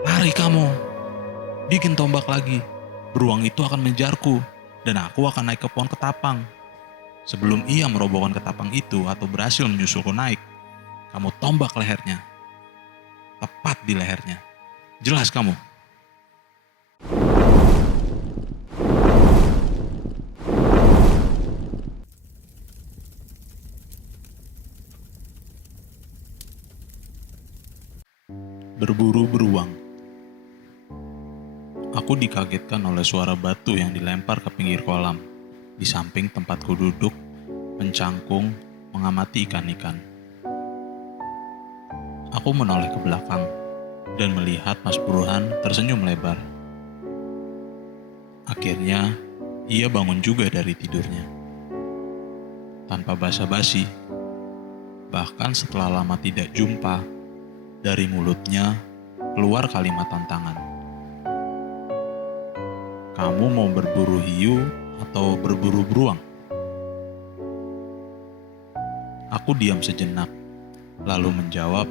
Lari kamu, bikin tombak lagi. Beruang itu akan mengejarku, dan aku akan naik ke pohon ketapang. Sebelum ia merobohkan ketapang itu atau berhasil menyusulku naik, kamu tombak lehernya. Tepat di lehernya. Jelas kamu? Berburu beruang. Aku dikagetkan oleh suara batu yang dilempar ke pinggir kolam. Di samping tempatku duduk, mencangkung, mengamati ikan-ikan. Aku menoleh ke belakang dan melihat Mas Burhan tersenyum lebar. Akhirnya, ia bangun juga dari tidurnya. Tanpa basa-basi, bahkan setelah lama tidak jumpa, dari mulutnya keluar kalimat tantangan. Kamu mau berburu hiu atau berburu beruang? Aku diam sejenak, lalu menjawab,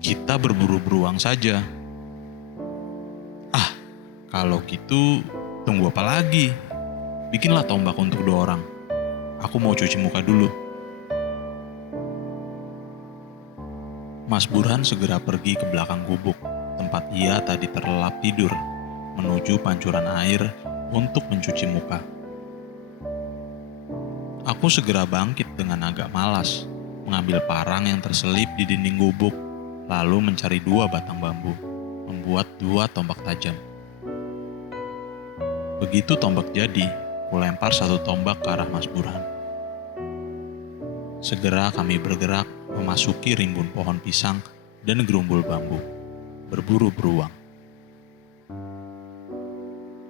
kita berburu beruang saja. Ah, kalau gitu tunggu apa lagi? Bikinlah tombak untuk 2 orang. Aku mau cuci muka dulu. Mas Burhan segera pergi ke belakang gubuk, tempat ia tadi terlelap tidur, menuju pancuran air untuk mencuci muka. Aku segera bangkit dengan agak malas, mengambil parang yang terselip di dinding gubuk, lalu mencari 2 batang bambu, membuat 2 tombak tajam. Begitu tombak jadi, kulempar 1 tombak ke arah Mas Burhan. Segera kami bergerak memasuki rimbun pohon pisang dan gerumbul bambu, berburu beruang.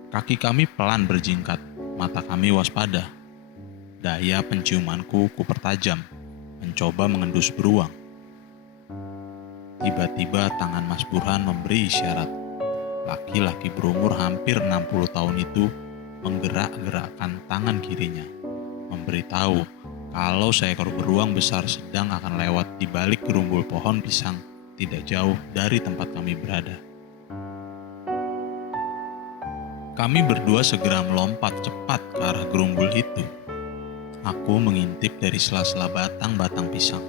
Kaki kami pelan berjingkat, mata kami waspada. Daya penciumanku kupertajam, mencoba mengendus beruang. Tiba-tiba tangan Mas Burhan memberi isyarat. Laki-laki berumur hampir 60 tahun itu menggerak-gerakkan tangan kirinya, memberitahu kalau seekor beruang besar sedang akan lewat di balik gerumbul pohon pisang tidak jauh dari tempat kami berada. Kami berdua segera melompat cepat ke arah gerumbul itu. Aku mengintip dari sela-sela batang-batang pisang,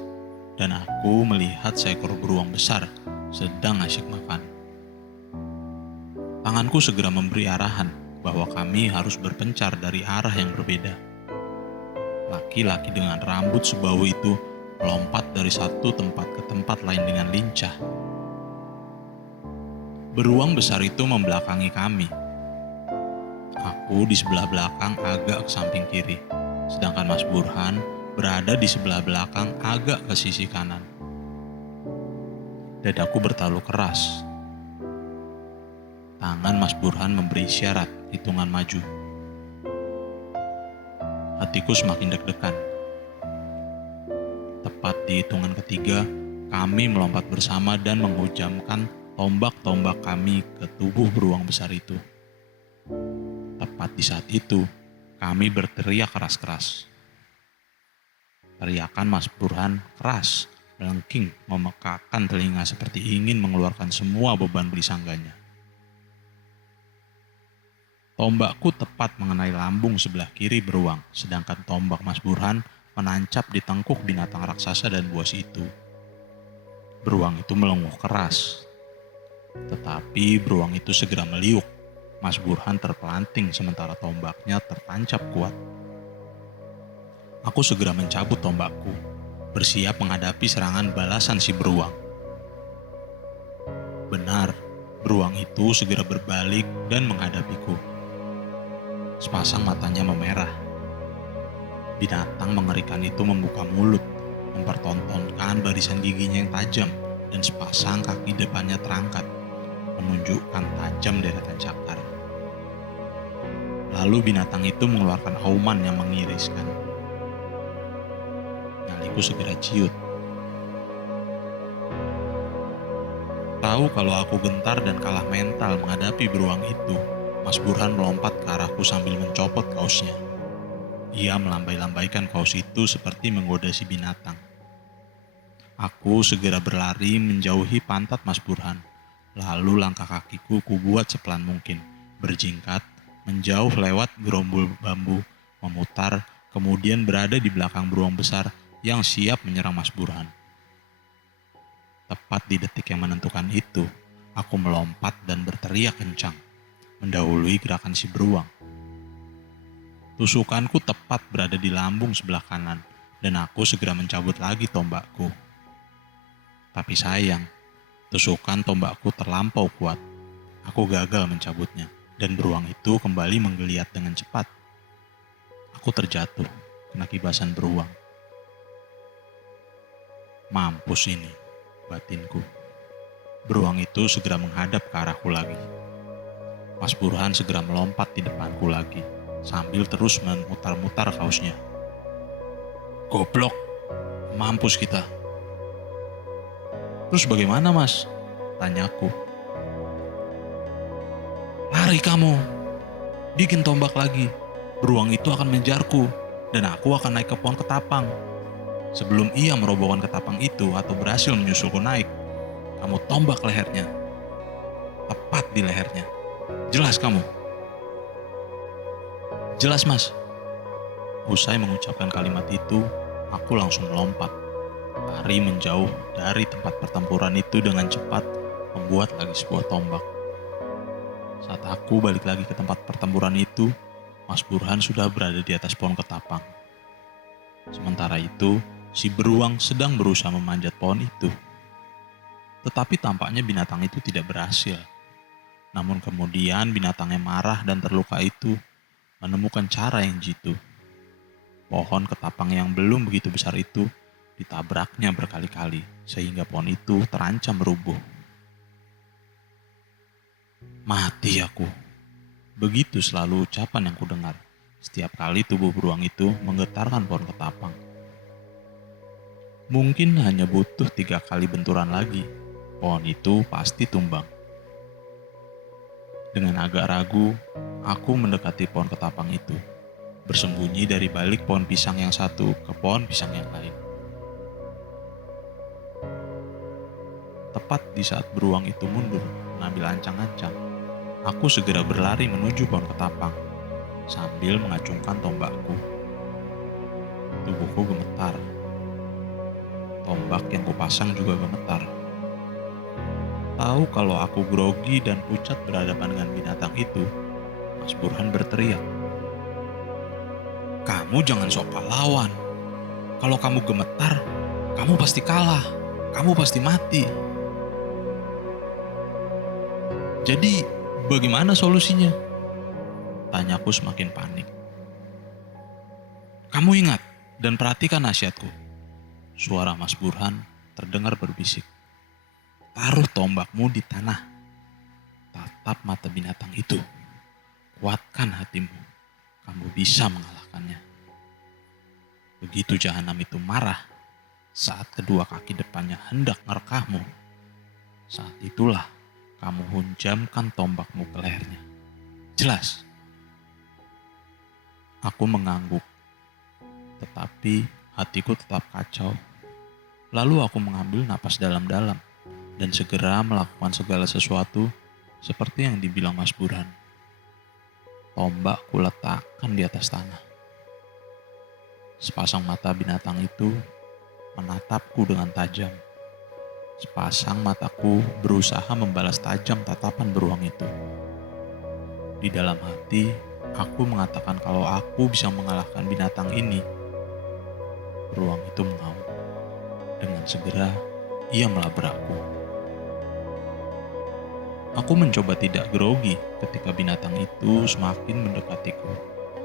dan aku melihat seekor beruang besar sedang asyik makan. Tanganku segera memberi arahan bahwa kami harus berpencar dari arah yang berbeda. Laki-laki dengan rambut sebau itu melompat dari satu tempat ke tempat lain dengan lincah. Beruang besar itu membelakangi kami. Aku di sebelah belakang agak ke samping kiri, sedangkan Mas Burhan berada di sebelah belakang agak ke sisi kanan. Dadaku bertalu keras. Tangan Mas Burhan memberi isyarat hitungan maju. Hatiku semakin deg-degan. Tepat di hitungan ketiga, kami melompat bersama dan menghujamkan tombak-tombak kami ke tubuh beruang besar itu. Tepat di saat itu, kami berteriak keras-keras. Teriakan Mas Burhan keras, melengking, memekakkan telinga seperti ingin mengeluarkan semua beban belisangganya. Tombakku tepat mengenai lambung sebelah kiri beruang, sedangkan tombak Mas Burhan menancap di tengkuk binatang raksasa dan buas itu. Beruang itu melenguh keras. Tetapi beruang itu segera meliuk. Mas Burhan terpelanting sementara tombaknya tertancap kuat. Aku segera mencabut tombakku, bersiap menghadapi serangan balasan si beruang. Benar, beruang itu segera berbalik dan menghadapiku. Sepasang matanya memerah. Binatang mengerikan itu membuka mulut, mempertontonkan barisan giginya yang tajam, dan sepasang kaki depannya terangkat, menunjukkan tajam deretan cakar. Lalu binatang itu mengeluarkan auman yang mengiriskan. Nyaliku segera ciut. Tahu kalau aku gentar dan kalah mental menghadapi beruang itu, Mas Burhan melompat ke arahku sambil mencopot kaosnya. Ia melambai-lambaikan kaos itu seperti menggoda si binatang. Aku segera berlari menjauhi pantat Mas Burhan. Lalu langkah kakiku kubuat sepelan mungkin, berjingkat, menjauh lewat gerombol bambu, memutar, kemudian berada di belakang beruang besar yang siap menyerang Mas Burhan. Tepat di detik yang menentukan itu, aku melompat dan berteriak kencang, mendahului gerakan si beruang. Tusukanku tepat berada di lambung sebelah kanan, dan aku segera mencabut lagi tombakku. Tapi sayang, tusukan tombakku terlampau kuat. Aku gagal mencabutnya, dan beruang itu kembali menggeliat dengan cepat. Aku terjatuh, kena kibasan beruang. Mampus ini, batinku. Beruang itu segera menghadap ke arahku lagi. Mas Burhan segera melompat di depanku lagi, sambil terus memutar-mutar kaosnya. Goblok, mampus kita. Terus bagaimana Mas? Tanyaku. Lari kamu, bikin tombak lagi. Beruang itu akan mengejarku, dan aku akan naik ke pohon ketapang. Sebelum ia merobohkan ketapang itu atau berhasil menyusulku naik, kamu tombak lehernya. Tepat di lehernya. Jelas kamu? Jelas Mas. Usai mengucapkan kalimat itu, aku langsung melompat. Lari menjauh dari tempat pertempuran itu dengan cepat, membuat lagi sebuah tombak. Saat aku balik lagi ke tempat pertempuran itu, Mas Burhan sudah berada di atas pohon ketapang. Sementara itu, si beruang sedang berusaha memanjat pohon itu. Tetapi tampaknya binatang itu tidak berhasil. Namun kemudian binatang yang marah dan terluka itu menemukan cara yang jitu. Pohon ketapang yang belum begitu besar itu ditabraknya berkali-kali, sehingga pohon itu terancam rubuh. Mati aku. Begitu selalu ucapan yang kudengar setiap kali tubuh beruang itu menggetarkan pohon ketapang. Mungkin hanya butuh 3 kali benturan lagi, pohon itu pasti tumbang. Dengan agak ragu, aku mendekati pohon ketapang itu, bersembunyi dari balik pohon pisang yang satu ke pohon pisang yang lain. Tepat di saat beruang itu mundur, mengambil ancang-ancang, aku segera berlari menuju pohon ketapang, sambil mengacungkan tombakku. Tubuhku gemetar. Tombak yang kupasang juga gemetar. Tahu kalau aku grogi dan pucat berhadapan dengan binatang itu, Mas Burhan berteriak. Kamu jangan sok pahlawan. Kalau kamu gemetar, kamu pasti kalah. Kamu pasti mati. Jadi, bagaimana solusinya? Tanyaku semakin panik. Kamu ingat dan perhatikan nasihatku. Suara Mas Burhan terdengar berbisik. Taruh tombakmu di tanah. Tatap mata binatang itu. Kuatkan hatimu. Kamu bisa mengalahkannya. Begitu jahanam itu marah, saat kedua kaki depannya hendak merekahmu, saat itulah kamu hunjamkan tombakmu ke lehernya. Jelas? Aku mengangguk, tetapi hatiku tetap kacau. Lalu aku mengambil napas dalam-dalam dan segera melakukan segala sesuatu seperti yang dibilang Mas Burhan. Tombak kuletakkan di atas tanah. Sepasang mata binatang itu menatapku dengan tajam. Sepasang mataku berusaha membalas tajam tatapan beruang itu. Di dalam hati, aku mengatakan kalau aku bisa mengalahkan binatang ini. Beruang itu mengaum. Dengan segera, ia melabrakku. Aku mencoba tidak grogi ketika binatang itu semakin mendekatiku,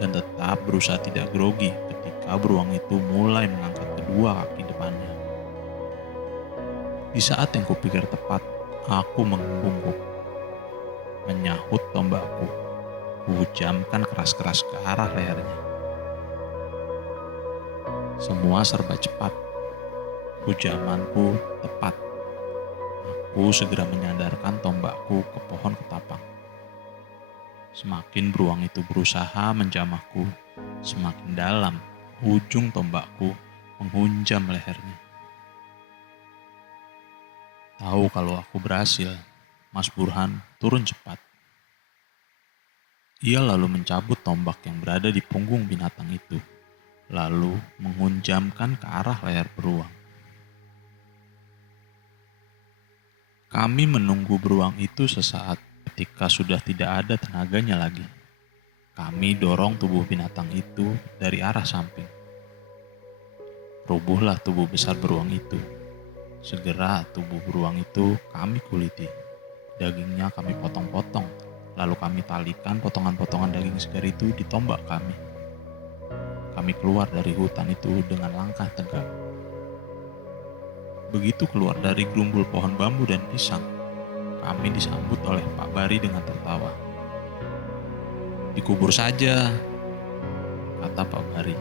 dan tetap berusaha tidak grogi ketika beruang itu mulai mengangkat kedua kaki depannya. Di saat yang kupikir tepat, aku mengbungkuk, menyahut tombakku, kuhujamkan keras-keras ke arah lehernya. Semua serba cepat, hujamanku tepat. Aku segera menyandarkan tombakku ke pohon ketapang. Semakin beruang itu berusaha menjamahku, semakin dalam ujung tombakku menghunjam lehernya. Tahu kalau aku berhasil, Mas Burhan turun cepat. Ia lalu mencabut tombak yang berada di punggung binatang itu, lalu menghunjamkan ke arah leher beruang. Kami menunggu beruang itu sesaat. Ketika sudah tidak ada tenaganya lagi, kami dorong tubuh binatang itu dari arah samping. Rubuhlah tubuh besar beruang itu. Segera tubuh beruang itu kami kuliti. Dagingnya kami potong-potong, lalu kami talikan potongan-potongan daging segar itu di tombak kami. Kami keluar dari hutan itu dengan langkah tegap. Begitu keluar dari gerumbul pohon bambu dan pisang, kami disambut oleh Pak Bari dengan tertawa. "Dikubur saja," kata Pak Bari.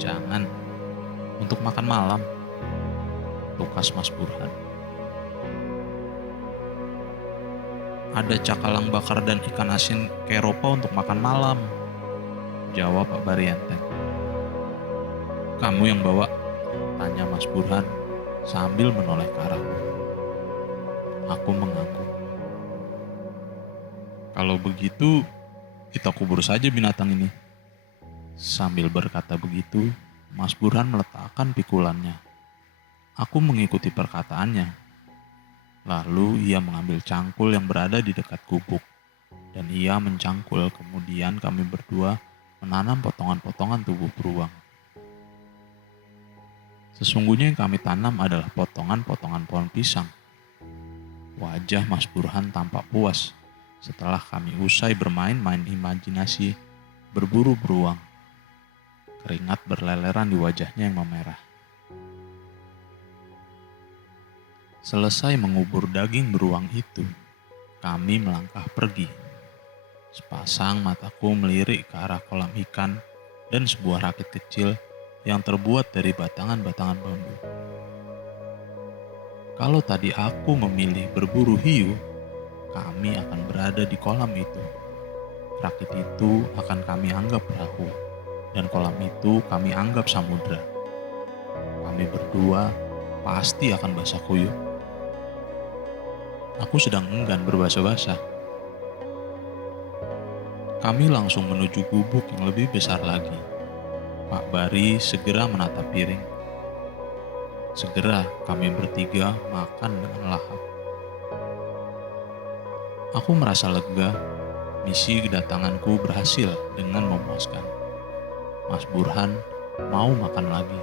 "Jangan, untuk makan malam," tukas Mas Burhan. "Ada cakalang bakar dan ikan asin keropa untuk makan malam," jawab Pak Bari enteng. "Kamu yang bawa?" tanya Mas Burhan sambil menoleh ke arahku. Aku mengangguk. "Kalau begitu, kita kubur saja binatang ini." Sambil berkata begitu, Mas Burhan meletakkan pikulannya. Aku mengikuti perkataannya. Lalu ia mengambil cangkul yang berada di dekat gubuk, dan ia mencangkul. Kemudian kami berdua menanam potongan-potongan tubuh beruang. Sesungguhnya yang kami tanam adalah potongan-potongan pohon pisang. Wajah Mas Burhan tampak puas setelah kami usai bermain-main imajinasi berburu beruang. Keringat berleleran di wajahnya yang memerah. Selesai mengubur daging beruang itu, kami melangkah pergi. Sepasang mataku melirik ke arah kolam ikan dan sebuah rakit kecil yang terbuat dari batangan-batangan bambu. Kalau tadi aku memilih berburu hiu, kami akan berada di kolam itu. Rakit itu akan kami anggap perahu, dan kolam itu kami anggap samudra. Kami berdua pasti akan basah kuyup. Aku sedang enggan berbahasa-basa. Kami langsung menuju gubuk yang lebih besar lagi. Pak Bari segera menatap piring. Segera kami bertiga makan dengan lahap. Aku merasa lega, misi kedatanganku berhasil dengan memuaskan. Mas Burhan mau makan lagi.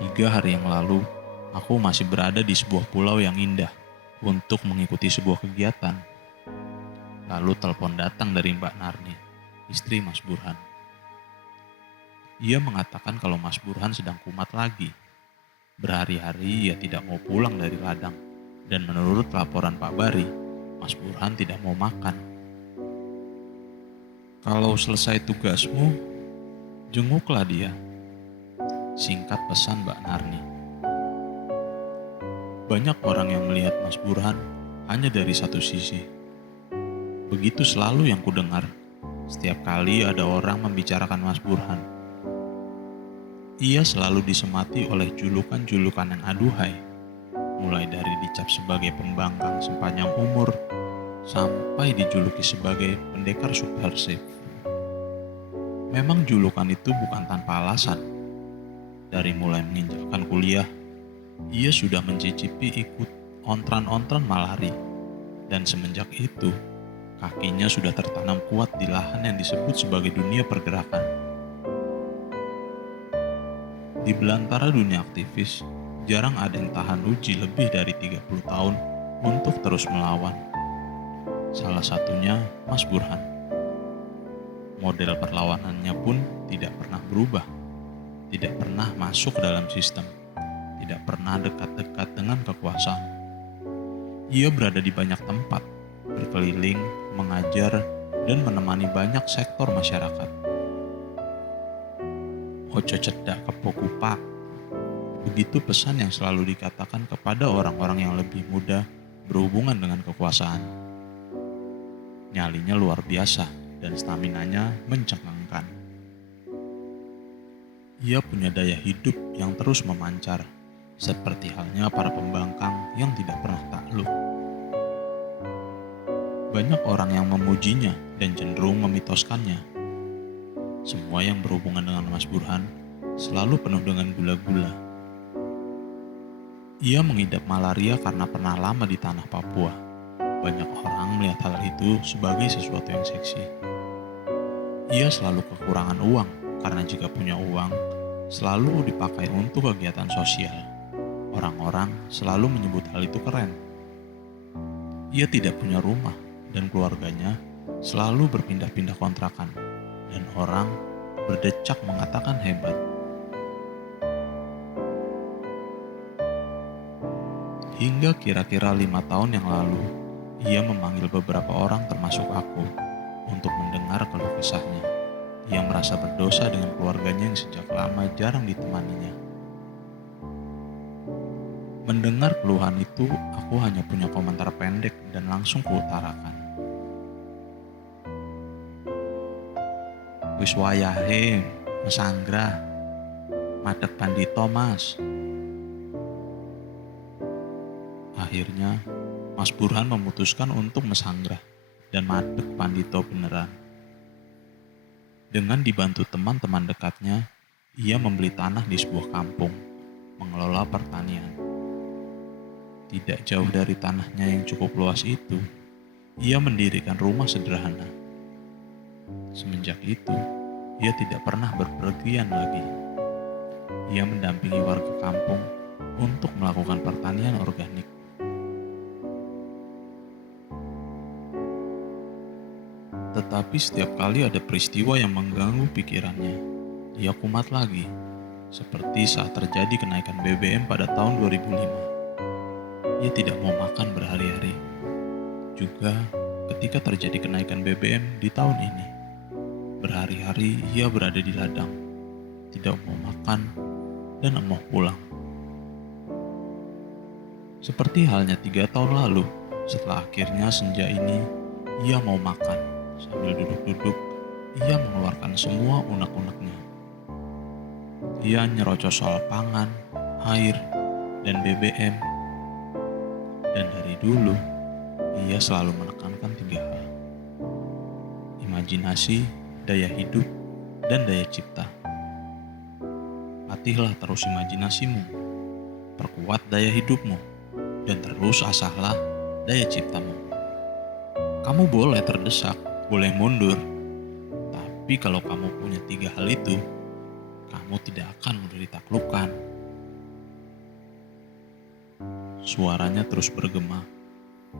3 hari yang lalu, aku masih berada di sebuah pulau yang indah untuk mengikuti sebuah kegiatan. Lalu telepon datang dari Mbak Narni, istri Mas Burhan. Ia mengatakan kalau Mas Burhan sedang kumat lagi. Berhari-hari ia tidak mau pulang dari ladang, dan menurut laporan Pak Bari, Mas Burhan tidak mau makan. "Kalau selesai tugasmu, jenguklah dia," singkat pesan Mbak Narni. Banyak orang yang melihat Mas Burhan hanya dari satu sisi. Begitu selalu yang kudengar, setiap kali ada orang membicarakan Mas Burhan. Ia selalu disemati oleh julukan-julukan yang aduhai, mulai dari dicap sebagai pembangkang sepanjang umur, sampai dijuluki sebagai pendekar subversif. Memang julukan itu bukan tanpa alasan. Dari mulai menginjakkan kuliah, ia sudah mencicipi ikut ontran-ontran malari, dan semenjak itu, kakinya sudah tertanam kuat di lahan yang disebut sebagai dunia pergerakan. Di belantara dunia aktivis, jarang ada yang tahan uji lebih dari 30 tahun untuk terus melawan. Salah satunya Mas Burhan. Model perlawanannya pun tidak pernah berubah, tidak pernah masuk ke dalam sistem, tidak pernah dekat-dekat dengan kekuasaan. Ia berada di banyak tempat, berkeliling, mengajar, dan menemani banyak sektor masyarakat. "Ojo cedak kepokupak." Begitu pesan yang selalu dikatakan kepada orang-orang yang lebih muda berhubungan dengan kekuasaan. Nyalinya luar biasa dan staminanya mencengangkan. Ia punya daya hidup yang terus memancar, seperti halnya para pembangkang yang tidak pernah takluk. Banyak orang yang memujinya dan cenderung memitoskannya. Semua yang berhubungan dengan Mas Burhan selalu penuh dengan gula-gula. Ia mengidap malaria karena pernah lama di tanah Papua. Banyak orang melihat hal itu sebagai sesuatu yang seksi. Ia selalu kekurangan uang karena jika punya uang, selalu dipakai untuk kegiatan sosial. Orang-orang selalu menyebut hal itu keren. Ia tidak punya rumah dan keluarganya selalu berpindah-pindah kontrakan dan orang berdecak mengatakan hebat. Hingga kira-kira 5 tahun yang lalu, ia memanggil beberapa orang termasuk aku untuk mendengar keluh kesahnya. Ia merasa berdosa dengan keluarganya yang sejak lama jarang ditemaninya. Mendengar keluhan itu, aku hanya punya komentar pendek dan langsung kuutarakan. Wis wayahe, mesanggrah, madeg pandito mas. Akhirnya, Mas Burhan memutuskan untuk mesanggrah dan madeg pandito beneran. Dengan dibantu teman-teman dekatnya, ia membeli tanah di sebuah kampung, mengelola pertanian. Tidak jauh dari tanahnya yang cukup luas itu, ia mendirikan rumah sederhana. Semenjak itu, ia tidak pernah berpergian lagi. Ia mendampingi warga kampung untuk melakukan pertanian organik. Tetapi setiap kali ada peristiwa yang mengganggu pikirannya, ia kumat lagi, seperti saat terjadi kenaikan BBM pada tahun 2005. Ia tidak mau makan berhari-hari. Juga ketika terjadi kenaikan BBM di tahun ini, berhari-hari ia berada di ladang, tidak mau makan dan emoh pulang. Seperti halnya 3 tahun lalu, setelah akhirnya senja ini, ia mau makan. Sambil duduk-duduk, ia mengeluarkan semua unek-uneknya. Ia nyerocos soal pangan, air, dan BBM. Dan dari dulu, ia selalu menekankan 3 hal. Imajinasi, daya hidup, dan daya cipta. Latihlah terus imajinasimu, perkuat daya hidupmu, dan terus asahlah daya ciptamu. Kamu boleh terdesak, boleh mundur, tapi kalau kamu punya 3 hal itu, kamu tidak akan mudah ditaklukkan. Suaranya terus bergema,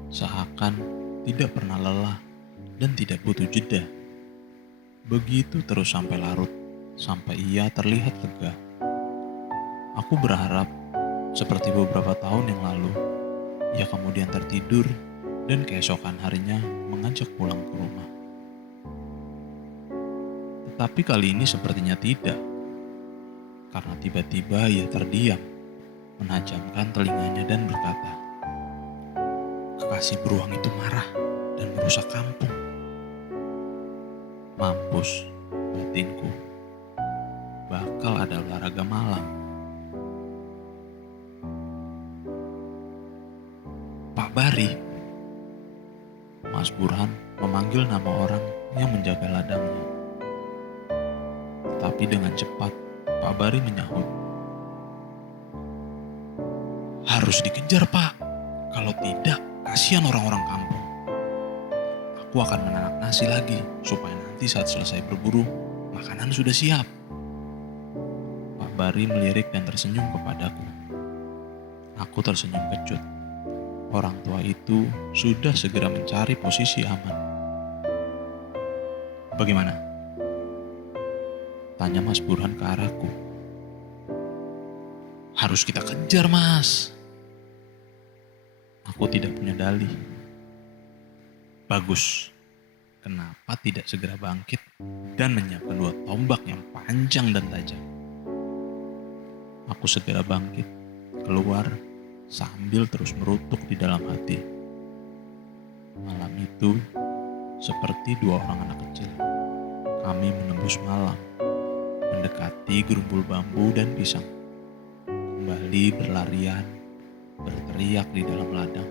seakan tidak pernah lelah dan tidak butuh jeda. Begitu terus sampai larut, sampai ia terlihat lega. Aku berharap, seperti beberapa tahun yang lalu, ia kemudian tertidur dan keesokan harinya mengajak pulang ke rumah. Tetapi kali ini sepertinya tidak, karena tiba-tiba ia terdiam, menajamkan telinganya dan berkata, "Kekasih beruang itu marah dan merusak kampung." Mampus, batinku. Bakal ada olahraga malam. Pak Bari. Mas Burhan memanggil nama orang yang menjaga ladangnya. Tetapi dengan cepat, Pak Bari menyahut, "Harus dikejar, Pak. Kalau tidak, kasihan orang-orang kampung. Aku akan menanak nasi lagi, supaya nanti saat selesai berburu, makanan sudah siap." Pak Bari melirik dan tersenyum kepadaku. Aku tersenyum kecut. Orang tua itu sudah segera mencari posisi aman. "Bagaimana?" tanya Mas Burhan ke arahku. "Harus kita kejar, Mas." Aku tidak punya dalih. "Bagus. Kenapa tidak segera bangkit dan menyiapkan 2 tombak yang panjang dan tajam?" Aku segera bangkit, keluar, sambil terus merutuk di dalam hati. Malam itu, seperti 2 orang anak kecil, kami menembus malam, mendekati gerumbul bambu dan pisang. kembali berlarian, berteriak di dalam ladang,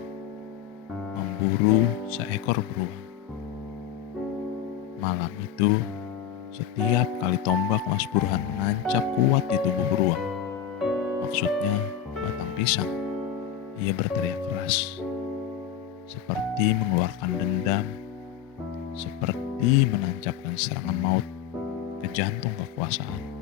memburu seekor beruang. Malam itu, setiap kali tombak Mas Burhan menancap kuat di tubuh beruang, maksudnya batang pisang, ia berteriak keras, seperti mengeluarkan dendam, seperti menancapkan serangan maut ke jantung kekuasaan.